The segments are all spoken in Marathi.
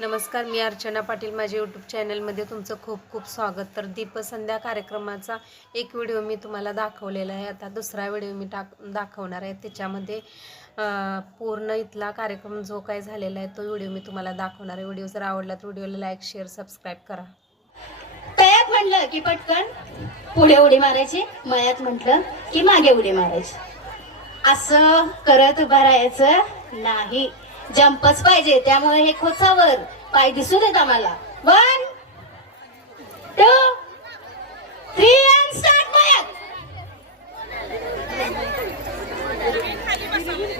नमस्कार मी अर्चना पाटील. माझ्या यूट्यूब चॅनलमध्ये तुमचं खूप खूप स्वागत. तर दीपसंध्या कार्यक्रमाचा एक व्हिडिओ मी तुम्हाला दाखवलेला आहे. आता दुसरा व्हिडिओ मी टाक दाखवणार आहे. त्याच्यामध्ये पूर्ण इथला कार्यक्रम जो काय झालेला आहे तो व्हिडिओ मी तुम्हाला दाखवणार आहे. व्हिडिओ जर आवडला तर व्हिडिओला लाईक शेअर सबस्क्राईब करा. तयात म्हटलं की पटकन पुढे उडी मारायची. मयात म्हटलं की मागे उडी मारायची. असं करत उभा राहायचं नाही. जंपच पाहिजे त्यामुळे हे खोचावर पाय दिसू देत आम्हाला. One two three and start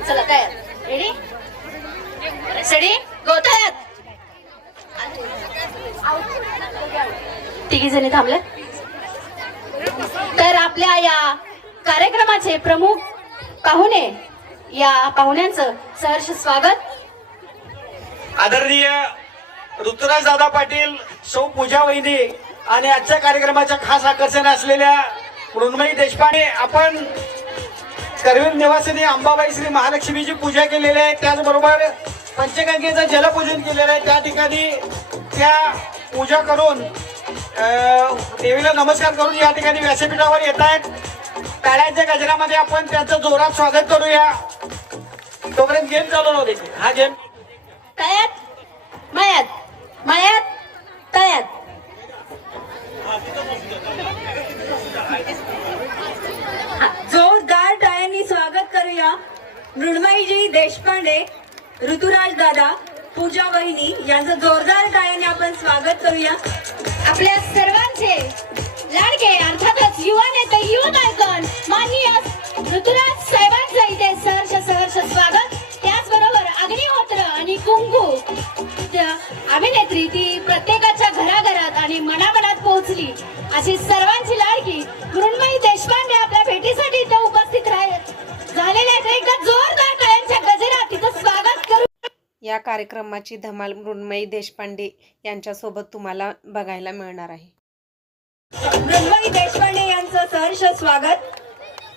चला तयार. रेडी रेडी गो तयार. तिघी जणी थांबले तर आपल्या या कार्यक्रमाचे प्रमुख पाहुणे या पाहुण्यांचं सहर्ष स्वागत. आदरणीय ऋतुराज दादा पाटील सौ पूजा वहिनी आणि आजच्या कार्यक्रमाच्या खास आकर्षण असलेल्या मृण्मयी देशपांडे आपण करवीर निवासिनी अंबाबाई श्री महालक्ष्मीची पूजा केलेली आहे. त्याचबरोबर पंचगंगेचं जलपूजन केलेलं आहे. त्या ठिकाणी त्या पूजा करून देवीला नमस्कार करून या ठिकाणी व्यासपीठावर येत आहेत. टाळ्यांच्या गजरामध्ये आपण त्यांचं जोरात स्वागत करूया. तोपर्यंत गेम चालू होते हा गेम तयात मयात मयात तयात जोरदार टाळ्यांनी स्वागत करूया मृण्मयीजी देशपांडे ऋतुराज दादा पूजा वहिनी यांचं जोरदार टाळ्याने आपण स्वागत करूया. आपल्या सर्वांचे लाडके अर्थातच युवा नेते युवक आयकॉन माननीय ऋतुराज साहेबांचं इथे सहर्ष सहर्ष स्वागत. अभिनेत्री ती प्रत्येकाच्या घराघरात आणि मनामनात पोहोचली. अशी सर्वांची लाडकी मृण्मयी देशपांडे आपल्या भेटीसाठी इथे उपस्थित राह- झालेल्या एकदा जोरदार टाळ्यांच्या गजरात तिचं स्वागत करू. या कार्यक्रमाची धमाल मृण्मयी देशपांडे यांच्यासोबत तुम्हाला बघायला मिळणार आहे. मृण्मयी देशपांडे यांचं सहर्ष स्वागत.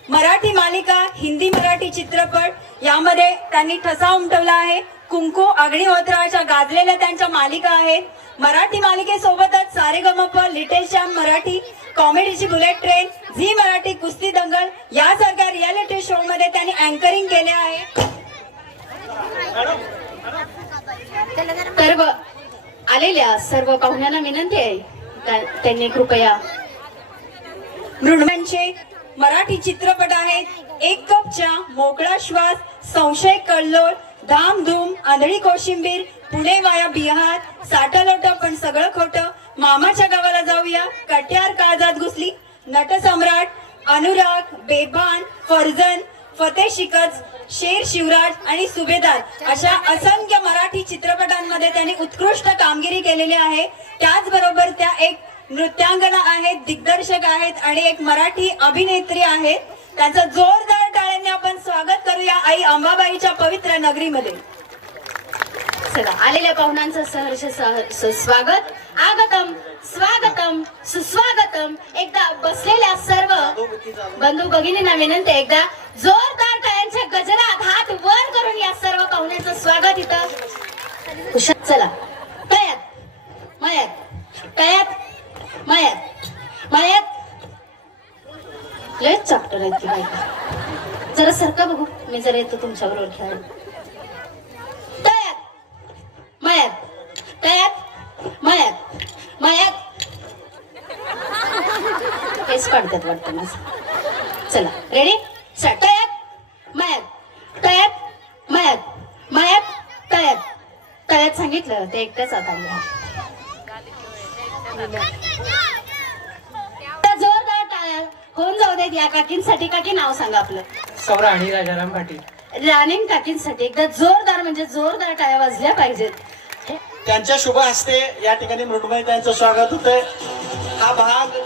मराठी मालिका हिंदी मराठी चित्रपट यामध्ये त्यांनी ठसा उमटवला आहे. कुंकू अग्निहोत्राच्या गाजलेल्या त्यांच्या मालिका आहेत. मराठी मालिकेसोबतच सारेगमप लिटिल श्याम मराठी कॉमेडीची बुलेट ट्रेन झी मराठी कुस्ती दंगल यासारख्या रियालिटी शो मध्ये त्यांनी अँकरिंग केले आहे. ब- आलेल्या सर्व पाहुण्यांना विनंती आहे. त्या- त्यांनी कृपया मृण्मयांचे मराठी चित्रपट आहेत. एक कप चहा मोकळा श्वास संशय कल्लोळ धामधूम आंधळी कोशिंबीर पुणे वाया बिहार साठा लोट पण सगळं खोटं. मामाच्या गावाला जाऊया कट्यार काळजात घुसली. नटसम्राट अनुराग बेबान फर्जन फतेह शिकज शेर शिवराज आणि सुभेदार अशा असंख्य मराठी चित्रपटांमध्ये त्यांनी उत्कृष्ट कामगिरी केलेली आहे. त्याचबरोबर त्या एक नृत्यांगना आहेत दिग्दर्शक आहेत आणि एक मराठी अभिनेत्री आहेत. त्यांचं जोरदार टाळ्यांनी आपण स्वागत करूया आई अंबाबाईच्या पवित्र नगरीमध्ये. चला. आलेल्या पाहुण्यांचं सहर्ष सह- स्वागत आगतम स्वागतम सुस्वागतम. एकदा बसलेल्या सर्व बंधू भगिनींना विनंती एकदा जोरदार टाळ्यांच्या गजरात हात वर करून या सर्व पाहुण्यांचं स्वागत इथं. चला. तयात मयात तयात मयात मयात लयच चाप्टर आहेत ती बायका जरा सरका बघू मी जरा येतो तुमच्या बरोबर खेळायला. तयात मयात तयात मयात मयात हेच काढतात वाटतं माझं. चला रेडी स्टार्ट तयात मयात तयात मयात मयात तयात तयात सांगितलं ते एकट्याच आता आता जोरदार टाळ्या देत या काकींसाठी काकी नाव सांगा आपलं. सौरा आणि राजाराम पाटील. रानिंग काकींसाठी एकदा जोरदार म्हणजे जोरदार टाळ्या वाजल्या पाहिजेत. त्यांच्या शुभ हस्ते या ठिकाणी त्यांचं स्वागत होतंय. हा भाग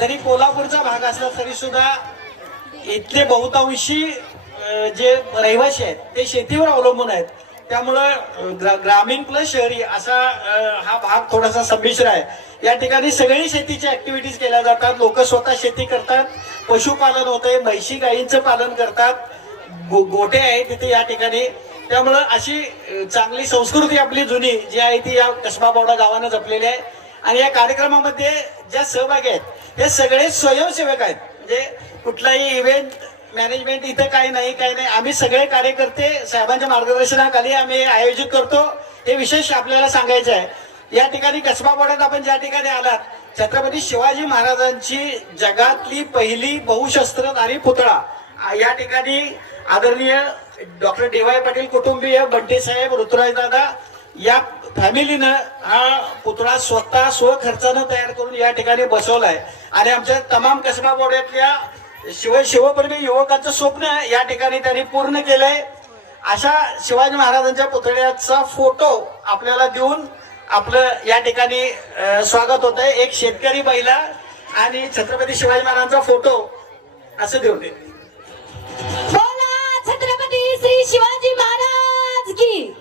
जरी कोल्हापूरचा भाग असला तरी सुद्धा इथले बहुतांशी जे रहिवासी आहेत ते शेतीवर अवलंबून आहेत. त्यामुळं ग्रा- ग्रामीण प्लस शहरी असा हा भाग थोडासा संमिश्र आहे. या ठिकाणी सगळी शेतीच्या ऍक्टिव्हिटीज केल्या जातात. लोक स्वतः शेती करतात. पशुपालन होतंय म्हैशी गायींचं पालन करतात. गो- गोटे आहेत तिथे या ठिकाणी. त्यामुळं अशी चांगली संस्कृती आपली जुनी जी आहे ती या कसबा बोडा गावानं जपलेली आहे. आणि या कार्यक्रमामध्ये ज्या सहभागी आहेत हे सगळे स्वयंसेवक आहेत. म्हणजे कुठलाही इव्हेंट मॅनेजमेंट इथं काही नाही काही नाही. आम्ही सगळे कार्यकर्ते साहेबांच्या मार्गदर्शनाखाली आम्ही आयोजित करतो. हे विशेष आपल्याला सांगायचं आहे. या ठिकाणी कसबा बोर्डात आपण ज्या ठिकाणी आलात छत्रपती शिवाजी महाराजांची जगातली पहिली बहुशस्त्रधारी पुतळा. या ठिकाणी आदरणीय डॉक्टर डी वाय पाटील कुटुंबीय बंटे साहेब ऋतुराज दादा या फॅमिलीनं हा पुतळा स्वतः स्वखर्चानं तयार करून या ठिकाणी बसवलाय. आणि आमच्या तमाम कसबा बोर्डातल्या शिव शिवप्रेमी युवकांचं स्वप्न या ठिकाणी त्यांनी पूर्ण केलंय. अशा शिवाजी महाराजांच्या पुतळ्याचा फोटो आपल्याला देऊन आपलं या ठिकाणी स्वागत होत आहे एक शेतकरी महिला आणि छत्रपती शिवाजी महाराजांचा फोटो असं देऊन दे. छत्रपती श्री शिवाजी महाराज की.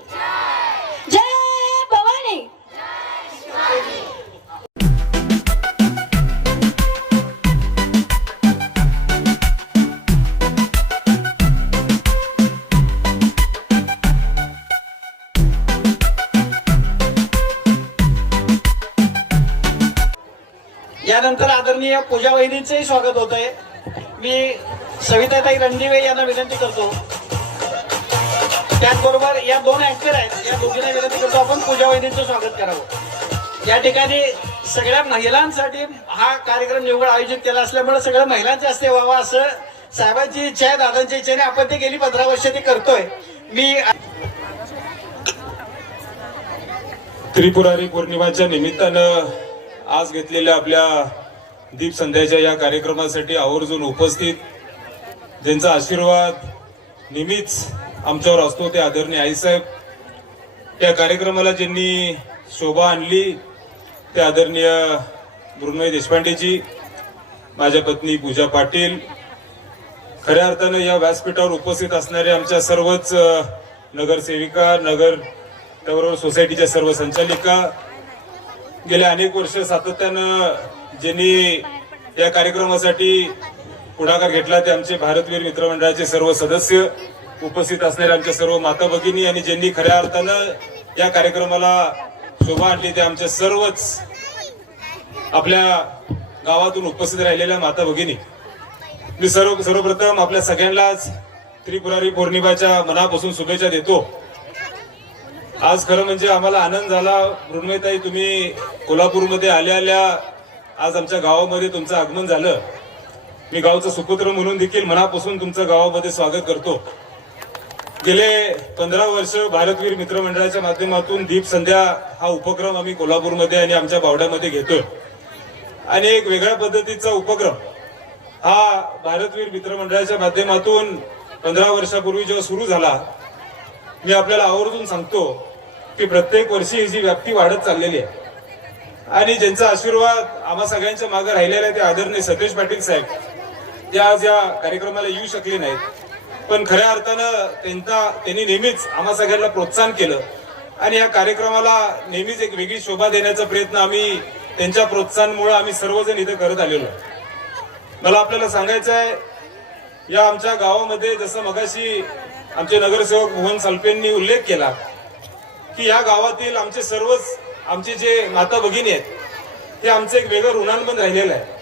पूजा वहिनीचंही स्वागत होत आहे मी सविताताई रणदिवे यांना विनंती करतो. त्याचबरोबर या दोन ऍक्टर आहेत या दोघींना विनंती करतो आपण पूजा वहिनींचं स्वागत करावं. या ठिकाणी सगळ्या महिलांसाठी हा कार्यक्रम निवड आयोजित केला असल्यामुळे सगळ्या महिलांचे असते व्हावा असं साहेबांची इच्छा आहे दादांची इच्छा आहे आपण ते गेली पंधरा वर्ष ते करतोय. मी त्रिपुरारी पौर्णिमाच्या निमित्तानं आज घेतलेल्या आपल्या दीप संध्याच्या या कार्यक्रमासाठी आवर्जून उपस्थित. ज्यांचा आशीर्वाद नेहमीच आमच्यावर असतो ते आदरणीय आईसाहेब त्या कार्यक्रमाला ज्यांनी शोभा आणली ते आदरणीय मृण्मयी देशपांडेजी माझ्या पत्नी पूजा पाटील खऱ्या अर्थानं या व्यासपीठावर उपस्थित असणाऱ्या आमच्या सर्वच नगरसेविका नगर त्याबरोबर सोसायटीच्या सर्व संचालिका. गेल्या अनेक वर्ष सातत्यानं ज्यांनी या कार्यक्रमासाठी पुढाकार घेतला ते आमचे भारतवीर मित्रमंडळाचे सर्व सदस्य उपस्थित असणारे आमच्या सर्व माता भगिनी आणि ज्यांनी खऱ्या अर्थानं या कार्यक्रमाला शोभा आणली ते आमच्या सर्वच आपल्या गावातून उपस्थित राहिलेल्या माता भगिनी. मी सर्व सर्वप्रथम आपल्या सगळ्यांनाच त्रिपुरारी पौर्णिमाच्या मनापासून शुभेच्छा देतो. आज खरं म्हणजे आम्हाला आनंद झाला. मृण्मयताई तुम्ही कोल्हापूरमध्ये आल्या आल्या आज आमच्या गावामध्ये तुमचं आगमन झालं. मी गावचं सुपुत्र म्हणून देखील मनापासून तुमचं गावामध्ये स्वागत करतो. गेले पंधरा वर्ष भारतवीर मित्रमंडळाच्या माध्यमातून दीप संध्या हा उपक्रम आम्ही कोल्हापूरमध्ये आणि आमच्या बावड्यामध्ये घेतोय. आणि एक वेगळ्या पद्धतीचा उपक्रम हा भारतवीर मित्रमंडळाच्या माध्यमातून पंधरा वर्षापूर्वी जेव्हा सुरू झाला मी आपल्याला आवर्जून सांगतो की प्रत्येक वर्षी ही जी व्याप्ती वाढत चाललेली आहे. आणि ज्यांचा आशीर्वाद आम्हा सगळ्यांच्या मागे राहिलेला आहे ते आदरणीय सतेज पाटील साहेब. ते आज या कार्यक्रमाला येऊ शकले नाहीत. पण खऱ्या अर्थानं त्यांचा त्यांनी नेहमीच आम्हा सगळ्यांना प्रोत्साहन केलं. आणि या कार्यक्रमाला नेहमीच एक वेगळी शोभा देण्याचा प्रयत्न आम्ही त्यांच्या प्रोत्साहनामुळे आम्ही सर्वजण इथं करत आलेलो मला आपल्याला सांगायचं आहे या आमच्या गावामध्ये जसं मगाशी आमचे नगरसेवक मोहन सालपेंनी उल्लेख केला की या गावातील आमचे सर्वच आमचे जे माता भगिनी आहेत ते आमचं एक वेगळं ऋणानुबंध राहिलेलं आहे.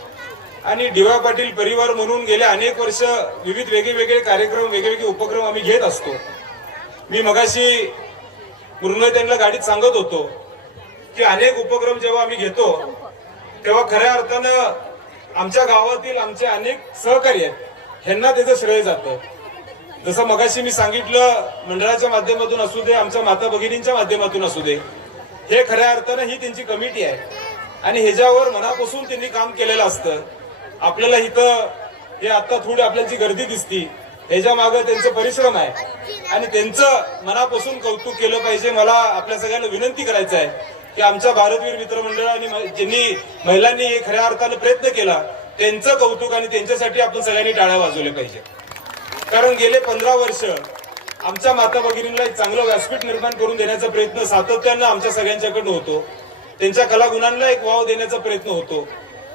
आणि डीवाय पाटील परिवार म्हणून गेल्या अनेक वर्ष विविध वेगवेगळे कार्यक्रम वेगवेगळे उपक्रम आम्ही घेत असतो. मी मगाशी मृण्मय त्यांना गाडीत सांगत होतो की अनेक उपक्रम जेव्हा आम्ही घेतो तेव्हा खऱ्या अर्थानं आमच्या गावातील आमचे अनेक सहकारी आहेत ह्यांना त्याचं श्रेय जातं. जसं मगाशी मी सांगितलं मंडळाच्या माध्यमातून असू दे आमच्या माता भगिनींच्या माध्यमातून असू दे हे खऱ्या अर्थानं ही त्यांची कमिटी आहे. आणि ह्याच्यावर मनापासून त्यांनी काम केलेलं असतं. आपल्याला इथं हे आता थोडी आपल्याची गर्दी दिसती ह्याच्या मागे त्यांचं परिश्रम आहे. आणि त्यांचं मनापासून कौतुक केलं पाहिजे. मला आपल्या सगळ्यांना विनंती करायचं आहे की आमच्या भारतवीर मित्रमंडळ आणि ज्यांनी महिलांनी हे खऱ्या अर्थानं प्रयत्न केला त्यांचं कौतुक आणि त्यांच्यासाठी आपण सगळ्यांनी टाळ्या वाजवल्या पाहिजे. कारण गेले पंधरा वर्ष आमच्या माता भगिनींना एक चांगलं व्यासपीठ निर्माण करून देण्याचा प्रयत्न सातत्यानं आमच्या सगळ्यांच्याकडनं होतो. त्यांच्या कलागुणांना एक वाव देण्याचा प्रयत्न होतो.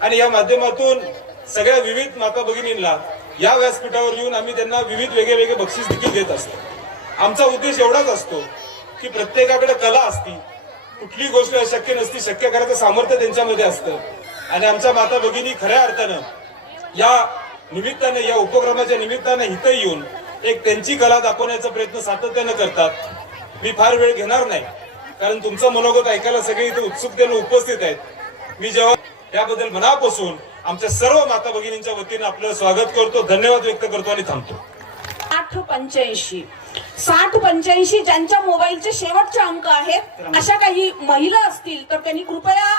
आणि या माध्यमातून सगळ्या विविध माता भगिनींना या व्यासपीठावर येऊन आम्ही त्यांना विविध वेगळे वेगळे बक्षीस देखील देत असतो. आमचा उद्देश एवढाच असतो की प्रत्येकाकडे कला असती कुठली गोष्ट अशक्य नसती शक्य करायचं सामर्थ्य त्यांच्यामध्ये असतं. आणि आमच्या माता भगिनी खऱ्या अर्थानं या निमित्ताने या उपक्रमाच्या निमित्ताने इथं येऊन एक त्यांची कला दाखवण्याचा प्रयत्न सातत्यानं करतात. मी फार वेळ घेणार नाही. कारण तुमचं मनोगत ऐकायला सगळे इथे उत्सुकतेने उपस्थित आहेत. मी जेव्हा त्याबद्दल मनापासून आमच्या सर्व माता भगिनींच्या वतीने आपलं स्वागत करतो धन्यवाद व्यक्त करतो आणि थांबतो. साठ पंच्याऐंशी. साठ पंच्याऐंशी ज्यांच्या मोबाईलचे शेवटचे अंक आहेत अशा काही महिला असतील तर त्यांनी कृपया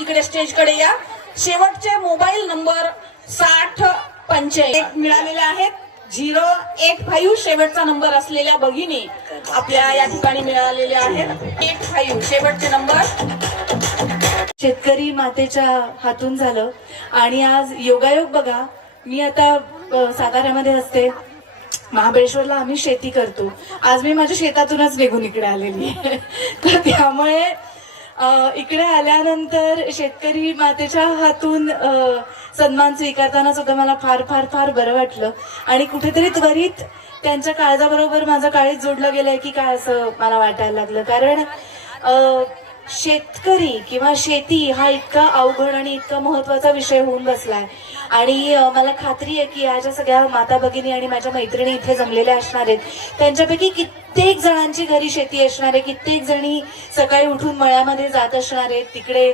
इकडे स्टेजकडे या. शेवटचे मोबाईल नंबर साठ पंच्याऐंशी मिळालेले आहेत. झिरो एट फाईव्ह शेवटचा नंबर असलेल्या भगिनी आपल्या या ठिकाणी मिळालेल्या आहेत. एट फाईव्ह शेवटचे नंबर. शेतकरी मातेच्या हातून झालं. आणि आज योगायोग बघा. मी आता साताऱ्यामध्ये असते. महाबळेश्वरला आम्ही शेती करतो. आज मी माझ्या शेतातूनच निघून इकडे आलेली आहे. तर त्यामुळे इकडे आल्यानंतर शेतकरी मातेच्या हातून सन्मान स्वीकारताना सुद्धा मला फार फार फार बरं वाटलं. आणि कुठेतरी त्वरित त्यांच्या काळजाबरोबर माझं काळीच जोडलं गेलंय की काय असं मला वाटायला लागलं. कारण शेतकरी किंवा शेती हा इतका अवघड आणि इतका महत्त्वाचा विषय होऊन बसलाय. आणि मला खात्री आहे की या ज्या सगळ्या माता भगिनी आणि माझ्या मैत्रिणी इथे जमलेल्या असणार आहेत त्यांच्यापैकी कित्येक जणांची घरी शेती असणार आहे कित्येक जणी सकाळी उठून मळ्यामध्ये जात असणार आहेत तिकडे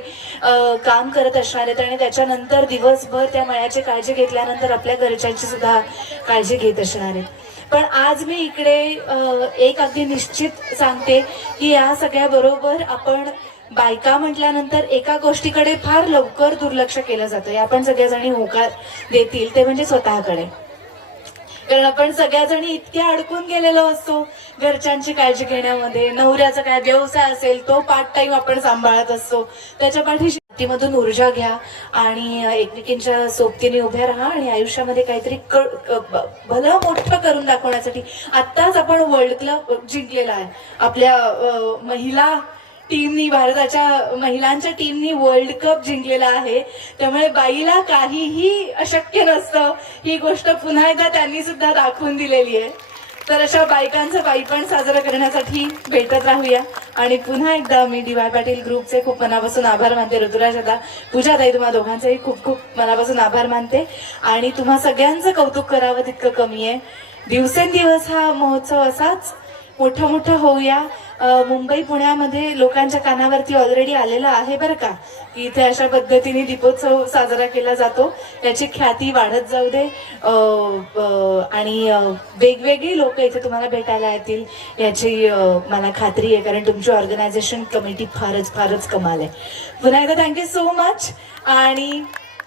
काम करत असणार आहेत आणि त्याच्यानंतर दिवसभर त्या मळ्याची काळजी घेतल्यानंतर आपल्या घरच्यांची सुद्धा काळजी घेत असणार आहेत. पण आज मी इकडे एक अगदी निश्चित सांगते की या सगळ्या बरोबर आपण बायका म्हटल्यानंतर एका गोष्टीकडे फार लवकर दुर्लक्ष केलं जातं. या आपण सगळ्याजणी होकार देतील ते म्हणजे स्वतःकडे. कारण आपण सगळ्याजणी इतक्या अडकून गेलेलो असतो घरच्यांची काळजी घेण्यामध्ये नवऱ्याचा काय व्यवसाय असेल तो पार्ट टाइम आपण सांभाळत असतो. त्याच्या पाठीशी मधून ऊर्जा घ्या आणि एकमेकींच्या सोबतीने उभ्या राहा आणि आयुष्यामध्ये काहीतरी क- भलं मोठं करून दाखवण्यासाठी आत्ताच आपण वर्ल्ड क्लब जिंकलेला आहे. आपल्या महिला टीमनी भारताच्या महिलांच्या टीमनी वर्ल्ड कप जिंकलेला आहे. त्यामुळे बाईला काहीही अशक्य नसतं. ही गोष्ट पुन्हा एकदा त्यांनी सुद्धा दाखवून दिलेली आहे. तर अशा बायकांचं बाईपण साजरं करण्यासाठी भेटत राहूया. आणि पुन्हा एकदा मी डी वाय पाटील ग्रुपचे खूप मनापासून आभार मानते. ऋतुराज आता पूजा ताई तुम्हा दोघांचेही खूप खूप मनापासून आभार मानते. आणि तुम्हा सगळ्यांचं कौतुक करावं तितकं कमी आहे. दिवसेंदिवस हा महोत्सव असाच मोठं मोठं होऊया. मुंबई पुण्यामध्ये लोकांच्या कानावरती ऑलरेडी आलेलं आहे बरं का की इथे अशा पद्धतीने दीपोत्सव साजरा केला जातो. याची ख्याती वाढत जाऊ दे. आणि वेगवेगळी लोक इथे तुम्हाला भेटायला येतील. याची मला खात्री आहे कारण तुमची ऑर्गनायझेशन कमिटी फारच फारच कमाल आहे. पुन्हा एकदा थँक्यू सो मच आणि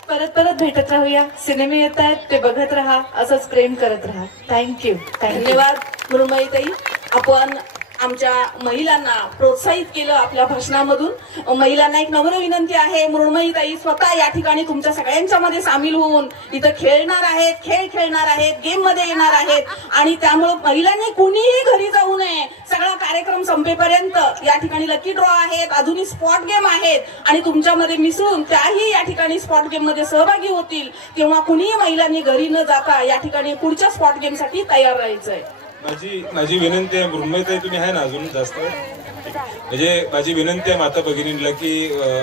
परत परत भेटत राहूया. सिनेमे येत आहेत ते बघत राहा असंच प्रेम करत राहा. थँक्यू धन्यवाद मुंबईतही आपण आमच्या महिलांना प्रोत्साहित केलं आपल्या भाषणामधून. महिलांना एक नम्र विनंती आहे मृण्मयीताई स्वतः या ठिकाणी तुमच्या सगळ्यांच्या मध्ये सामील होऊन इथं खेळणार आहेत खेळ खेळणार आहेत गेममध्ये येणार आहेत. आणि त्यामुळं महिलांनी कुणीही घरी जाऊ नये. सगळा कार्यक्रम संपेपर्यंत या ठिकाणी लकी ड्रॉ आहेत अजूनही स्पॉट गेम आहेत. आणि तुमच्यामध्ये मिसळून त्याही या ठिकाणी स्पॉट गेममध्ये सहभागी होतील. तेव्हा कुणीही महिलांनी घरी न जाता या ठिकाणी पुढच्या स्पॉट गेमसाठी तयार तयार राहायचंय. माझी माझी विनंती आहे मृण्मयताई तुम्ही आहे ना अजून जास्त? म्हणजे माझी विनंती आहे माता भगिनींना की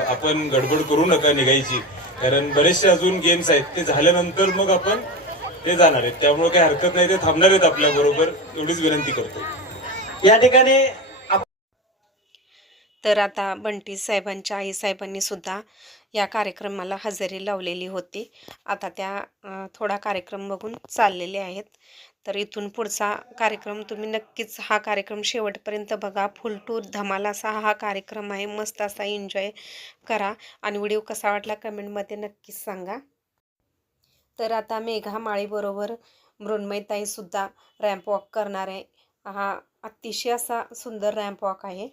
आपण गडबड करू नका निघायची. कारण बरेचसे अजून गेम्स आहेत ते झाल्यानंतर मग आपण ते जाणार आहेत. त्यामुळे काही हरकत नाही ते थांबणार आहेत आपल्या बरोबर. एवढीच विनंती करतो. या ठिकाणी तर आता बंटी साहेबांच्या आई साहेबांनी सुद्धा या कार्यक्रमाला हजेरी लावलेली होती. आता त्या थोडा कार्यक्रम बघून चाललेले आहेत. तर इथून पुढचा कार्यक्रम तुम्ही नक्कीच हा कार्यक्रम शेवटपर्यंत बघा. फुल टूर धमाल असा हा कार्यक्रम आहे. मस्त असा एन्जॉय करा. आणि व्हिडिओ कसा वाटला कमेंटमध्ये नक्कीच सांगा. तर आता मेघा माळीबरोबर मृण्मयताईसुद्धा रॅम्प वॉक करणार आहे. हा अतिशय असा सुंदर रॅम्प वॉक आहे.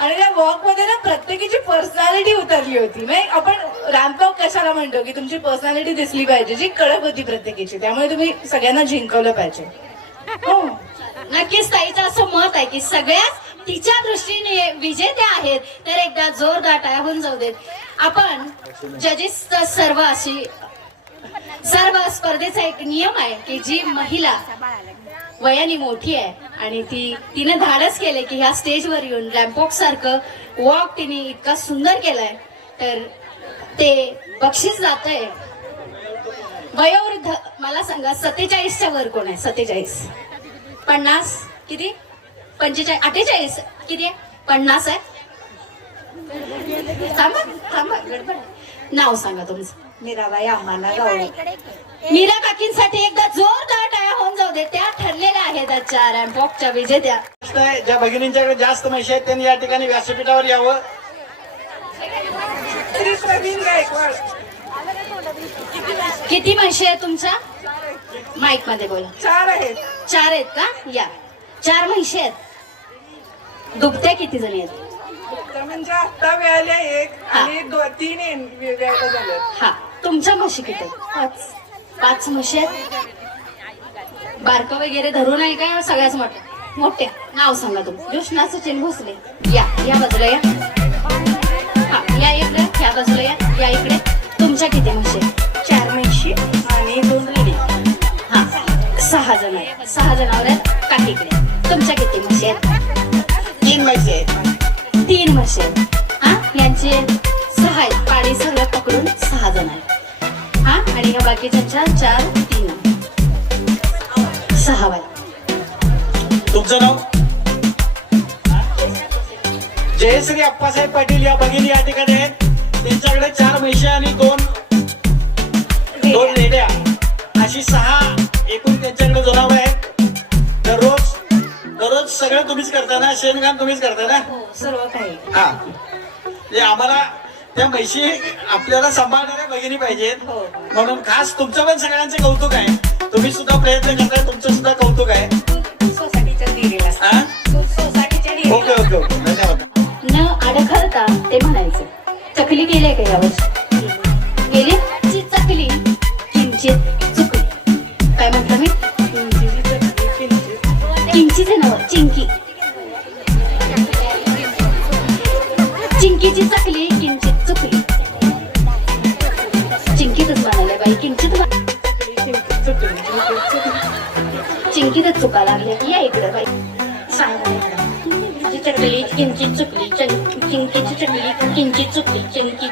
आणि त्या वॉकमध्ये ना प्रत्येकीची पर्सनॅलिटी उतरली होती. म्हणजे आपण रॅम्पवॉक कशाला म्हणतो की तुमची पर्सनॅलिटी दिसली पाहिजे जी कडक होती प्रत्येकीची. त्यामुळे तुम्ही सगळ्यांना जिंकवलं पाहिजे. हो. नक्कीच ताईचं असं मत आहे की सगळ्याच तिच्या दृष्टीने विजेत्या आहेत तर एकदा जोरदार टाळ्या होऊन जाऊ देत. आपण जजेस सर्व अशी सर्व स्पर्धेचा एक नियम आहे की जी महिला वयाने मोठी आहे. आणि ती तिने धाडस केले की ह्या स्टेजवर येऊन रॅम्पॉक सारखं वॉक तिने इतका सुंदर केलाय. तर ते बक्षीस जातंय. वयोवृद्ध मला सांगा सत्तेचाळीसच्या वर कोण आहे? सत्तेचाळीस. पन्नास? किती? पंचेचाळीस? अठ्ठेचाळीस? किती आहे? पन्नास आहे? थांबा थांबा गडबड. आहे. नाव सांगा तुमचं. मीराबाई आम्हाला गावडे. मीरा काकींसाठी एकदा जोरदार टाळ्या होऊन जाऊ दे. त्या ठरलेल्या आहेत आजच्या रॅम्पॉकच्या विजेत्या. आहे, ज्या भगिनींच्याकडे जास्त म्हशी आहेत त्यांनी या ठिकाणी व्यासपीठावर यावं. किती म्हशी आहेत तुमच्या माईकमध्ये बोला. चार आहेत. चार आहेत का? या. चार म्हशी आहेत. दुभत्या किती जणी आहेत? म्हणजे आता वेळाल्या एक हा. आणि तीन झाल्या हा. तुमच्या म्हशी किती? पाच. पाच म्हशी आहेत. बारक वगैरे धरून आहे का? सगळ्याच मोठ्या. मोठ्या. नाव सांगा तुम्ही. कृष्णाचं चिन्ह भोसले. या. या बाजूला या. हा. या इकडे. या बाजूला या. या इकडे. तुमच्या किती म्हशी? चार म्हशी आणि दोन रेडी हा. सहा जण आहेत. सहा जणांवर आहेत. काकीकडे तुमच्या किती म्हशी आहेत? तीन म्हशी आहेत. तीन म्हशी आहेत. बाकीच्या चार तीन. सहा बाय तुमचं नाव? जयश्री अप्पासाहेब पाटील या भगिनी या ठिकाणी आहेत. त्यांच्याकडे चार म्हशी आणि दोन दोन लेड्या अशी सहा एकूण त्यांच्याकडे जनावर आहेत. दररोज दररोज सगळं तुम्हीच करता ना? शेणघाण तुम्हीच करता ना? सर्व काही. हा आम्हाला त्या म्हशी आपल्याला सांभाळणाऱ्या भगिनी पाहिजेत. म्हणून खास तुमचं पण सगळ्यांचं कौतुक आहे. तुम्ही सुद्धा प्रयत्न करताय तुमचं सुद्धा कौतुक आहे. हा? Okay okay okay. धन्यवाद. न अडखळता ते म्हणायचं चकली गेली का यावर्षी?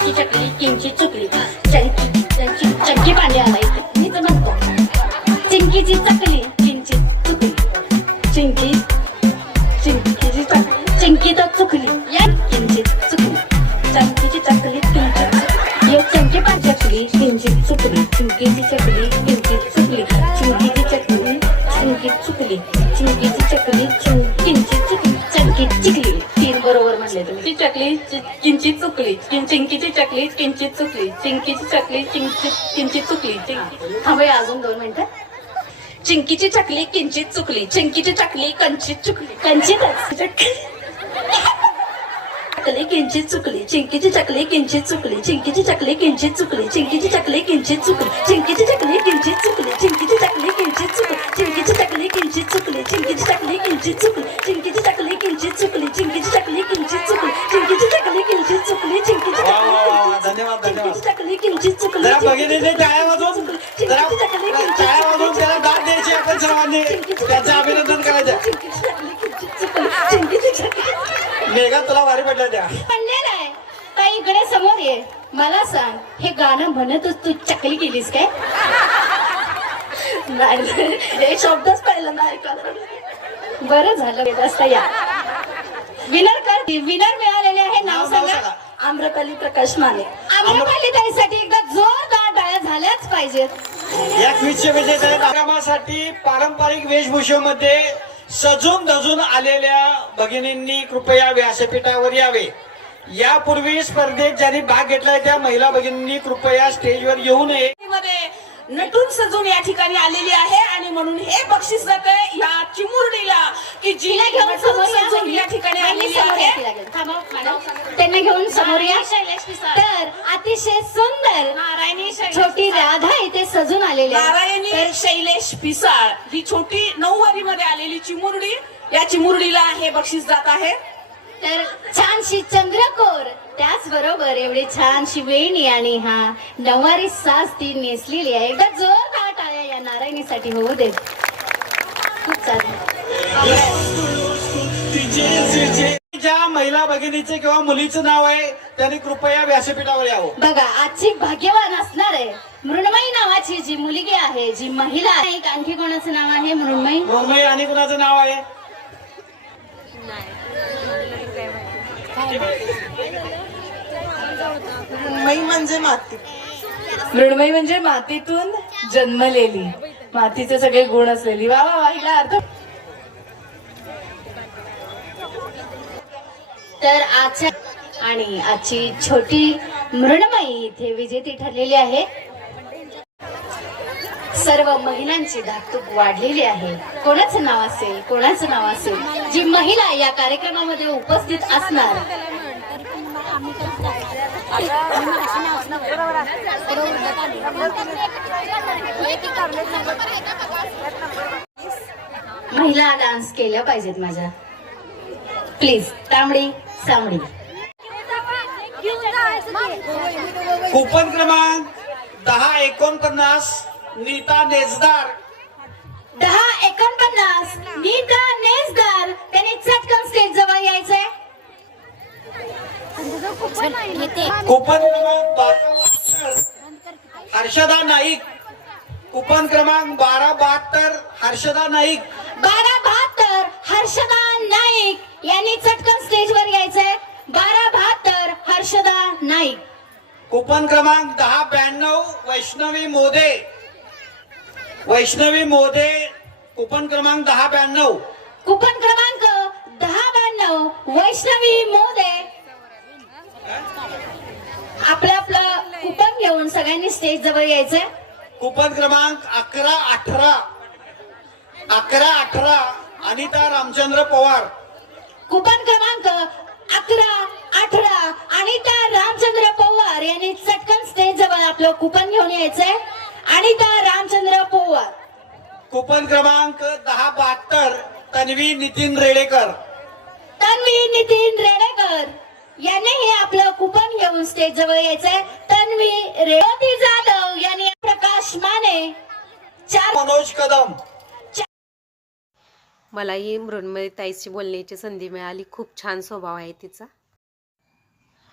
चिंकीची चकली किंची चुकली. चंकी चंकी चंकी पांडे आला तर म्हणतो चिंकीची चकली किंची चुकली. चिंकी चिंकीची चकली चिंकी तर चुकली. या चिंकीची चकली किंचित चुकली चिंकीची चकली चिंचित किंचित चुकली चिंकी थांबूया अजून दोन मिनिटं चिंकीची चकली किंचित चुकली चिंकीची चकली कंचित चुकली कंचितच चकली किंचित चुकली चिंकीची चकली किंचित चुकली चिंकीची चकली किंचित चुकली चिंकीची चकली किंचित चुकली चिंकीची चकली किंचित चुकली चिंकीची चकली किंचित चुकली चिंकीची चकली किंचित चुकली चिंकीची चकली किंचित चुकली चिंकीची चकली किंचित चुकली चिंकीची चकली किंचित जरा भगिनीने टाळ्या वाजवून जरा टाळ्या वाजवून त्याला दाद द्यायची आपण सर्वांनी. त्याचं अभिनंदन करायचं. मेघा तुला वारी पडल्या त्या. म्हणलेलं आहे. ताई इकडे समोर ये. मला सांग हे गाणं म्हणतच तू चकली केलीस काय? नाही हे शब्दच पहिल्यांदा ऐकायला बरं झालं वेदास्ता या. विनर कर विनर मिळालेले आहे. नाव सांगा. आम्रपाली प्रकाश माने. आम्रपाली ताईसाठी एकदा जोरदार टाळ्या झाल्याच पाहिजेत. या क्विजचे विजेते कार्यक्रमासाठी पारंपरिक वेशभूषेमध्ये सजून धजून आलेल्या भगिनींनी कृपया व्यासपीठावर यावे. यापूर्वी स्पर्धेत ज्यांनी भाग घेतलाय त्या महिला भगिनींनी कृपया स्टेजवर येऊ नये. नटून सजून या ठिकाणी आलेली आहे आणि म्हणून हे बक्षीस जात आहे या चिमुरडीला की जी तिला घेऊन सजून या ठिकाणी आलेली आहे. त्यांना घेऊन समोर या. तर अतिशय सुंदर छोटी राधा इथे सजून आलेली. नारायणी तर शैलेश पिसाळ ही छोटी नऊवारी मध्ये आलेली चिमुरडी या चिमुरडीला हे बक्षीस जात आहे. तर छानशी चंद्रकोर त्याचबरोबर एवढी छानशी वेणी आणि हा नऊवारी साज ती नेसलेली आहे. एकदा जोरदार टाळ्या या नारायणीसाठी होऊ देत खूप चालेल. ज्या महिला भगिनीचे किंवा मुलीचं नाव आहे त्यांनी कृपया व्यासपीठावर यावं. बघा आजची भाग्यवान असणार आहे. मृण्मयी नावाची जी मुलगी आहे जी महिला आहे एक आणखी कोणाचं नाव आहे मृण्मयी? मृण्मयी आणि कुणाचं नाव आहे? मृण्मयी म्हणजे मातीतून जन्मलेली. मातीचे सगळे गुण असलेली. वा वा वा हिला अर्थ. तर आजच्या आणि आजची छोटी मृण्मयी इथे विजेती ठरलेली आहे. सर्व महिलांची धाकधूक वाढलेली आहे. कोणाचं नाव असेल कोणाचं नाव असेल जी महिला या कार्यक्रमामध्ये उपस्थित असणार. महिला डान्स केल्या पाहिजेत माझ्या. प्लीज तांबडी सामडी कुपन क्रमांक दहा एकोणपन्नास नीता नेजदार. दहा एकोणपन्नास नीता नेसदार त्याने चटकन स्टेज जवळ यायचंय. कुपन क्रमांक बारा हर्षदा नाईक. कुपन क्रमांक बारा बहात्तर हर्षदा नाईक. बारा बहात्तर हर्षदा नाईक. यांनी चटकन स्टेजवर यायचंय. बारा बहात्तर हर्षदा नाईक. कुपन क्रमांक दहा ब्याण्णव वैष्णवी मोदे. वैष्णवी मोदे कुपन क्रमांक दहा ब्याण्णव. कुपन क्रमांक दहा ब्याण्णव वैष्णवी मोदे. आपलं आपलं कुपन घेऊन सगळ्यांनी स्टेज जवळ यायचंय. कुपन क्रमांक अकरा अठरा. अकरा अठरा. अनिता रामचंद्र पवार. कुपन क्रमांक अकरा अठरा. आणि त्या रामचंद्र पवार यांनी चटकन स्टेज जवळ आपलं कुपन घेऊन यायचंय. आणि त्या रामचंद्र पवार. कुपन क्रमांक दहा बहात्तर. तन्वी नितीन रेडेकर. तन्वी नितीन रेडेकर यांनी हे आपलं कुपन घेऊन स्टेज जवळ यायचंय. तन्वी रेवती जाधव यांनी प्रकाश माने चार मनोज कदम. मलाही मृण्मयी ताईशी बोलण्याची संधी मिळाली. खूप छान स्वभाव आहे तिचा.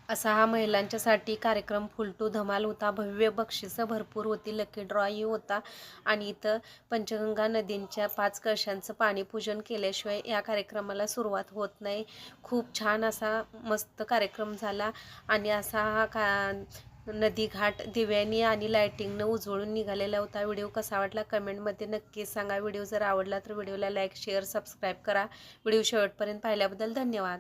असा हा महिलांच्यासाठी कार्यक्रम फुलटू धमाल होता. भव्य बक्षिसं भरपूर होती. लकी ड्रॉही होता. आणि इथं पंचगंगा नदींच्या पाच कळशांचं पाणीपूजन केल्याशिवाय या कार्यक्रमाला सुरुवात होत नाही. खूप छान असा मस्त कार्यक्रम झाला. आणि असा हा का नदी घाट दिव्यांनी आणि लायटिंगनं उजळून निघालेला होता. व्हिडिओ कसा वाटला? कमेंटमध्ये नक्की सांगा. व्हिडिओ जर आवडला तर व्हिडिओला लाईक शेअर सबस्क्राईब करा. व्हिडिओ शेवटपर्यंत पाहिल्याबद्दल धन्यवाद.